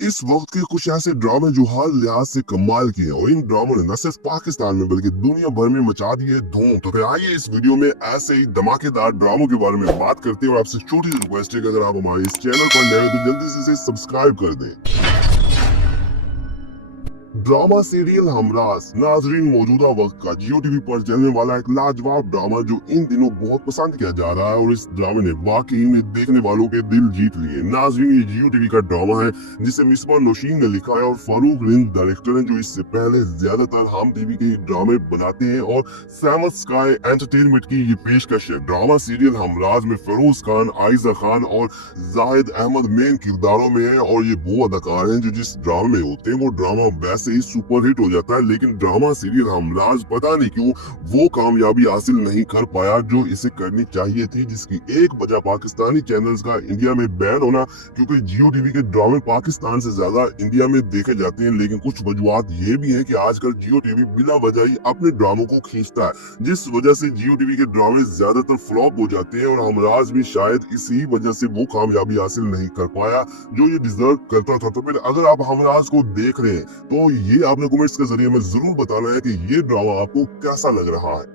इस वक्त के कुछ ऐसे ड्रामे जो हर लिहाज से कमाल किए और इन ड्रामों ने न सिर्फ पाकिस्तान में बल्कि दुनिया भर में मचा दी है धूम। तो फिर आइए इस वीडियो में ऐसे ही धमाकेदार ड्रामों के बारे में बात करते हैं और आपसे छोटी सी रिक्वेस्ट है कि अगर आप हमारे इस चैनल पर नए हो तो जल्दी से इसे सब्सक्राइब कर दें। ड्रामा सीरियल हमराज नाजरीन मौजूदा वक्त का जियो टीवी पर चलने वाला एक लाजवाब ड्रामा जो इन दिनों बहुत पसंद किया जा रहा है और इस ड्रामे ने वाकई में देखने वालों के दिल जीत लिए। नाजरीन ये जियो टीवी का ड्रामा है जिसे मिसबा नौशीन ने लिखा है और फारूक रिंद डायरेक्टर हैं जो इससे पहले ज्यादातर हम टीवी के ड्रामे बनाते हैं और सैमत स्काई एंटरटेनमेंट की ये पेशकश है। ड्रामा सीरियल हमराज में फरोज खान, आयजा खान और जाहिद अहमद मेन किरदारों में है और ये वो अदाकार हैं जो जिस ड्रामे में होते हैं वो ड्रामा वैसे ही सुपर हिट हो जाता है। लेकिन ड्रामा सीरियल हमराज पता नहीं क्यों वो कामयाबी हासिल नहीं कर पाया जो इसे करनी चाहिए थी, जिसकी एक वजह पाकिस्तानी चैनल्स का इंडिया में बैन होना, क्योंकि जियो टीवी के ड्रामे पाकिस्तान से ज्यादा इंडिया में देखे जाते हैं। लेकिन कुछ वजूहत ये भी है कि आजकल जियो टीवी बिला वजह ही अपने ड्रामों को खींचता है, जिस वजह से जियो टीवी के ड्रामे ज्यादातर फ्लॉप हो जाते हैं और हमराज भी शायद इसी वजह से वो कामयाबी हासिल नहीं कर पाया जो ये डिजर्व करता था। तो फिर अगर आप हमराज को देख रहे हैं तो ये आपने कमेंट्स के जरिए में जरूर बताना है कि ये ड्रामा आपको कैसा लग रहा है।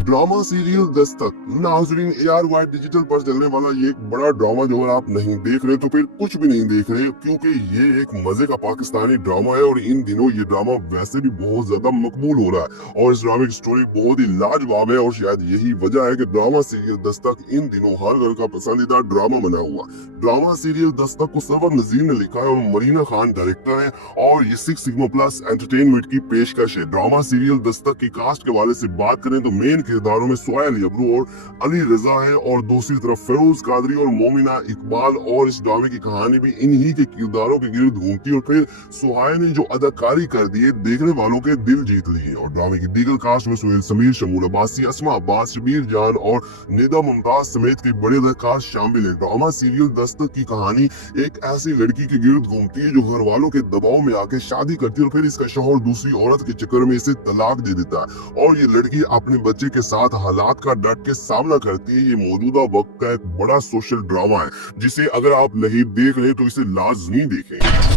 ड्रामा सीरियल दस्तक नाजरीन ARY डिजिटल पर चलने वाला ये एक बड़ा ड्रामा जो अगर आप नहीं देख रहे तो फिर कुछ भी नहीं देख रहे, क्योंकि ये एक मजे का पाकिस्तानी ड्रामा है और इन दिनों ये ड्रामा वैसे भी बहुत ज्यादा मकबूल हो रहा है और इस ड्रामे की स्टोरी बहुत ही लाजवाब है और शायद यही वजह है कि ड्रामा सीरियल दस्तक इन दिनों हर घर का पसंदीदा ड्रामा बना हुआ। ड्रामा सीरियल दस्तक को सरवर नजीर ने लिखा है और मरीना खान डायरेक्टर है और ये 6 सिग्मा प्लस एंटरटेनमेंट की पेशकश है। ड्रामा सीरियल दस्तक की कास्ट के हवाले से बात करें तो मेन किरदारों में सोहेल अबरू और अली रजा है और दूसरी तरफ फेरोज कादरी और मोमिना इकबाल, और इस ड्रामे की कहानी भी इन्हीं के किरदारों के गिर्द घूमती और फिर सोहेल ने जो अदाकारी कर दी है देखने वालों के दिल जीत लिए। और ड्रामे की दीगर कास्ट में सुहेल समीर, शमूल अब्बासी, अस्मा अब्बास, शबीर जान और निदा मुमताज समेत कई बड़े अदाकार शामिल है। ड्रामा सीरियल दस्तक की कहानी एक ऐसी लड़की के गिर्द घूमती है जो घर वालों के दबाव में आके शादी करती है और फिर इसका शौहर दूसरी औरत के चक्कर में इसे तलाक दे देता है और ये लड़की अपने बच्चे के साथ हालात का डट के सामना करती है। ये मौजूदा वक्त का एक बड़ा सोशल ड्रामा है जिसे अगर आप नहीं देख रहे तो इसे लाजमी देखें।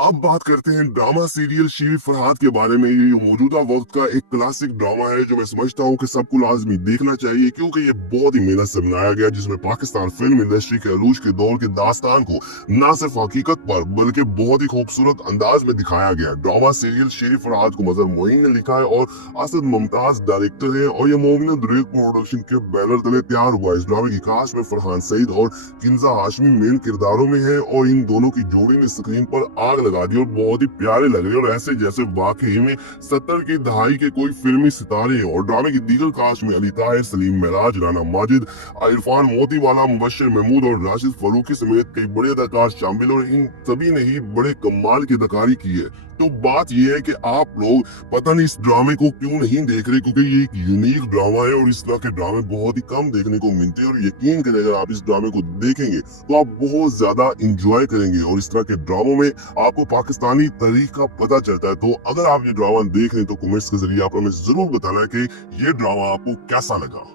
अब बात करते हैं ड्रामा सीरियल शीरी फरहाद के बारे में। ये मौजूदा वक्त का एक क्लासिक ड्रामा है जो मैं समझता हूँ कि सबको लाजमी देखना चाहिए, क्योंकि ये बहुत ही मेहनत से बनाया गया जिसमें पाकिस्तान फिल्म इंडस्ट्री के अरूज के दौर के दास्तान को न सिर्फ हकीकत पर बल्कि बहुत ही खूबसूरत अंदाज में दिखाया गया। ड्रामा सीरियल शीरी फरहाद को मजहर मोइन ने लिखा है और असद मुमताज डायरेक्टर है और ये मोमिन दुरेद प्रोडक्शन के बैनर तले तैयार हुआ है। इस ड्रामे की कास्ट में फरहान सईद और किंजा हाशमी मेन किरदारों में है और इन दोनों की जोड़ी ने स्क्रीन पर आग लगा दी और बहुत ही प्यारे लग रहे और ऐसे जैसे वाकई में 70 की दहाई के कोई फिल्मी सितारे हैं। और ड्रामे की दीगर कास्ट में अली ताहिर, सलीम महराज, राना माजिद, इरफान मोतीवाला, मुबश्शिर महमूद और राशिद फरूकी समेत कई बड़े अदाकार शामिल और इन सभी ने ही बड़े कमाल की अदाकारी की है। तो बात यह है कि आप लोग पता नहीं इस ड्रामे को क्यों नहीं देख रहे, क्योंकि ये एक यूनिक ड्रामा है और इस तरह के ड्रामे बहुत ही कम देखने को मिलते हैं और यकीन करें अगर आप इस ड्रामे को देखेंगे तो आप बहुत ज्यादा इंजॉय करेंगे और इस तरह के ड्रामों में आपको पाकिस्तानी तारीख का पता चलता है। तो अगर आप ये ड्रामा देख रहे हैं तो कमेंट्स के जरिए आप हमें जरूर बताना है कि ये ड्रामा आपको कैसा लगा।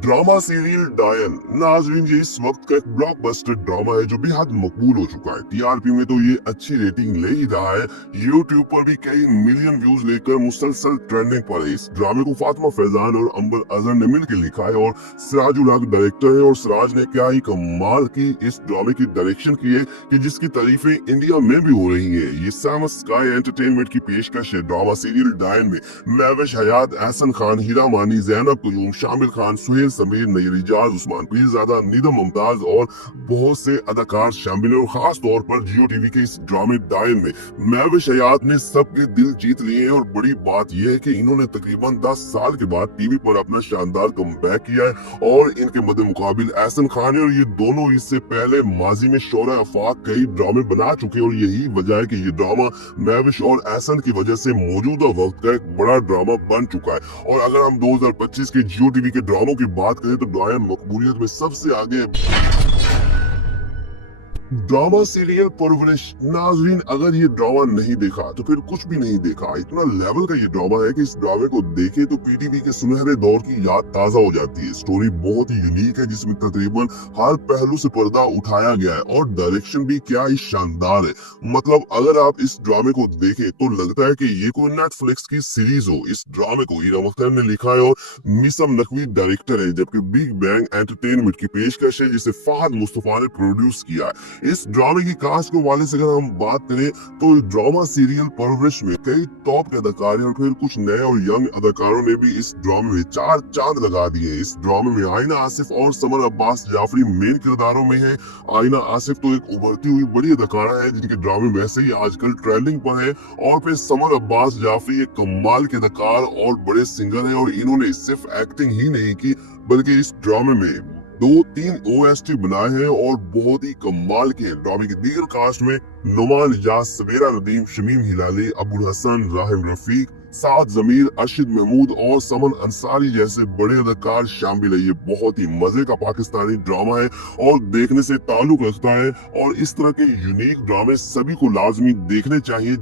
ड्रामा सीरियल डायन नाजरीन ये इस वक्त का एक ब्लॉकबस्टर ड्रामा है जो बेहद मकबूल हो चुका है। TRP में तो ये अच्छी रेटिंग ले ही रहा है, यूट्यूब पर भी कई मिलियन व्यूज लेकर मुसलसल ट्रेंडिंग पर है। इस ड्रामे को फातिमा फैजान और अंबर अजहर ने मिलकर लिखा है और सिराजुल हक डायरेक्टर है और सिराज ने क्या ही कमाल की इस ड्रामे की डायरेक्शन की है कि जिसकी तारीफें इंडिया में भी हो रही है। ये सैमत स्काई एंटरटेनमेंट की पेशकश है। ड्रामा सीरियल डायन में महविश हयात, एहसन खान, हीरा मानी, जैनब कयूम, शामिल खान, सुहेल समीर, नईरिजाज, उस्मान पीरजादा, निदा मुमताज और बहुत से अदाकार शामिल हैं और खास तौर पर जियो टीवी के इस ड्रामे डायन में महविश हयात ने सबके दिल जीत लिए हैं। और बड़ी बात यह है कि इन्होंने तकरीबन 10 साल के बाद टीवी पर अपना शानदार कमबैक किया है और इनके मद्दे मुकाबिल एहसन खान है और ये दोनों इससे पहले माजी में शोरा आफाक कई ड्रामे बना चुके हैं और यही वजह है कि ये ड्रामा महविश और एहसन की वजह से मौजूदा वक्त का एक बड़ा ड्रामा बन चुका है। और अगर हम 2025 के जियो टीवी के ड्रामों की बात करें तो डायन मकबूलियत में सबसे आगे है। ड्रामा सीरियल परवरिश। नाजरीन, अगर ये ड्रामा नहीं देखा तो फिर कुछ भी नहीं देखा। इतना लेवल का ये ड्रामा है कि इस ड्रामे को देखे तो पीटीवी के सुनहरे दौर की याद ताजा हो जाती है। स्टोरी बहुत ही यूनिक है जिसमें तकरीबन हर पहलू से पर्दा उठाया गया है और डायरेक्शन भी क्या ही शानदार है। मतलब अगर आप इस ड्रामे को देखें तो लगता है कि ये कोई नेटफ्लिक्स की सीरीज हो। इस ड्रामे को इरम अख्तर ने लिखा है और मिसम नकवी डायरेक्टर है, जबकि बिग बैंग एंटरटेनमेंट की पेशकश है जिसे फहद मुस्तफा ने प्रोड्यूस किया है। इस ड्रामे की कास्ट के हवाले से अगर हम बात करें तो ड्रामा सीरियल परवरिश में कई टॉप के अदाकार और फिर कुछ नए और यंग अदाकारों ने भी इस ड्रामे में चार चांद लगा दिए। इस ड्रामे में आईना आसिफ और समर अब्बास जाफरी मेन किरदारों में है। आईना आसिफ तो एक उभरती हुई बड़ी अदाकारा है जिनके ड्रामे वैसे ही आजकल ट्रेंडिंग पर है, और फिर समर अब्बास जाफरी एक कमाल के अदाकार और बड़े सिंगर है, और इन्होंने सिर्फ एक्टिंग ही नहीं की बल्कि इस ड्रामे में 2-3 ओएसटी बनाए हैं और बहुत ही कमाल के हैं। ड्रामे की दीगर कास्ट में नुमान इजाज, सवेरा नदीम, शमीम हिलाली, अबुल हसन, राहिम रफीक, साद जमीर, अरशद महमूद और समन अंसारी जैसे बड़े अदाकार शामिल है। ये बहुत ही मजे का पाकिस्तानी ड्रामा है और देखने से ताल्लुक रखता है, और इस तरह के यूनिक ड्रामे सभी को लाजमी देखने चाहिए।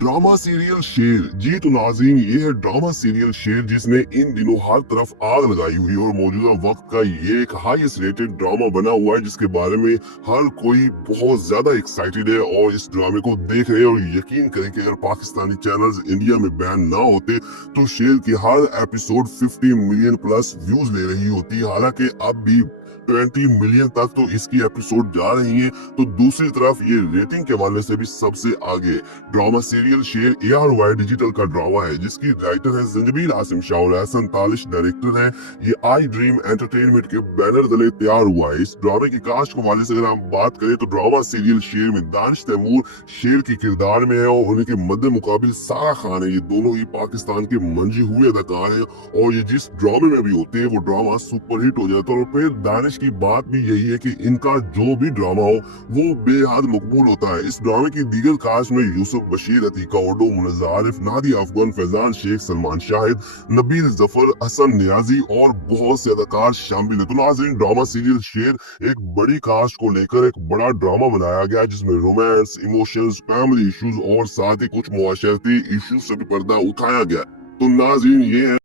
ड्रामा सीरियल शेर। जी तो नाज़रीन, ये है ड्रामा सीरियल शेर जिसने इन दिनों हर तरफ आग लगाई हुई है और मौजूदा वक्त का ये एक हाईएस्ट रेटेड ड्रामा बना हुआ है जिसके बारे में हर कोई बहुत ज्यादा एक्साइटेड है और इस ड्रामे को देख रहे हैं। और यकीन करें कि अगर पाकिस्तानी चैनल्स इंडिया में बैन ना होते तो शेर की हर एपिसोड 50 मिलियन प्लस व्यूज ले रही होती। हालांकि अब भी 20 मिलियन तक तो इसकी एपिसोड जा रही हैं, तो दूसरी तरफ ये रेटिंग के हवाले से भी सबसे आगे। ड्रामा सीरियल शेर ARY डिजिटल का ड्रामा है जिसकी राइटर है जंजबील आसिम शाह और एहसन तालिश डायरेक्टर है। ये आई ड्रीम एंटरटेनमेंट के बैनर तले तैयार हुआ है। इस ड्रामे की कास्ट के हवाले से अगर हम बात करें तो ड्रामा सीरियल शेर में दानिश तैमूर शेर के किरदार में है और उनके मद्दे मुकाबिल सारा खान है। ये दोनों ही पाकिस्तान के मंजी हुए अदाकार है और ये जिस ड्रामे में भी होते हैं वो ड्रामा सुपरहिट हो जाता है। और फिर दानिश की बात भी यही है कि इनका जो भी ड्रामा हो वो बेहद मकबूल होता है। इस ड्रामे की दीगर कास्ट में यूसुफ बशीर, अतीका ओडो, मुनज़्ज़ा आरिफ, नादिया अफगान, फैजान शेख, सलमान शाहिद, नबील जफर, हसन नियाजी और बहुत से अदाकार शामिल है। तो नाज़रीन, ड्रामा सीरियल शेर एक बड़ी कास्ट को लेकर एक बड़ा ड्रामा बनाया गया जिसमें रोमांस, इमोशंस, फैमिली इश्यूज और साथ ही कुछ मुआशरती इश्यूज से भी पर्दा उठाया गया। तो नाज़रीन, ये है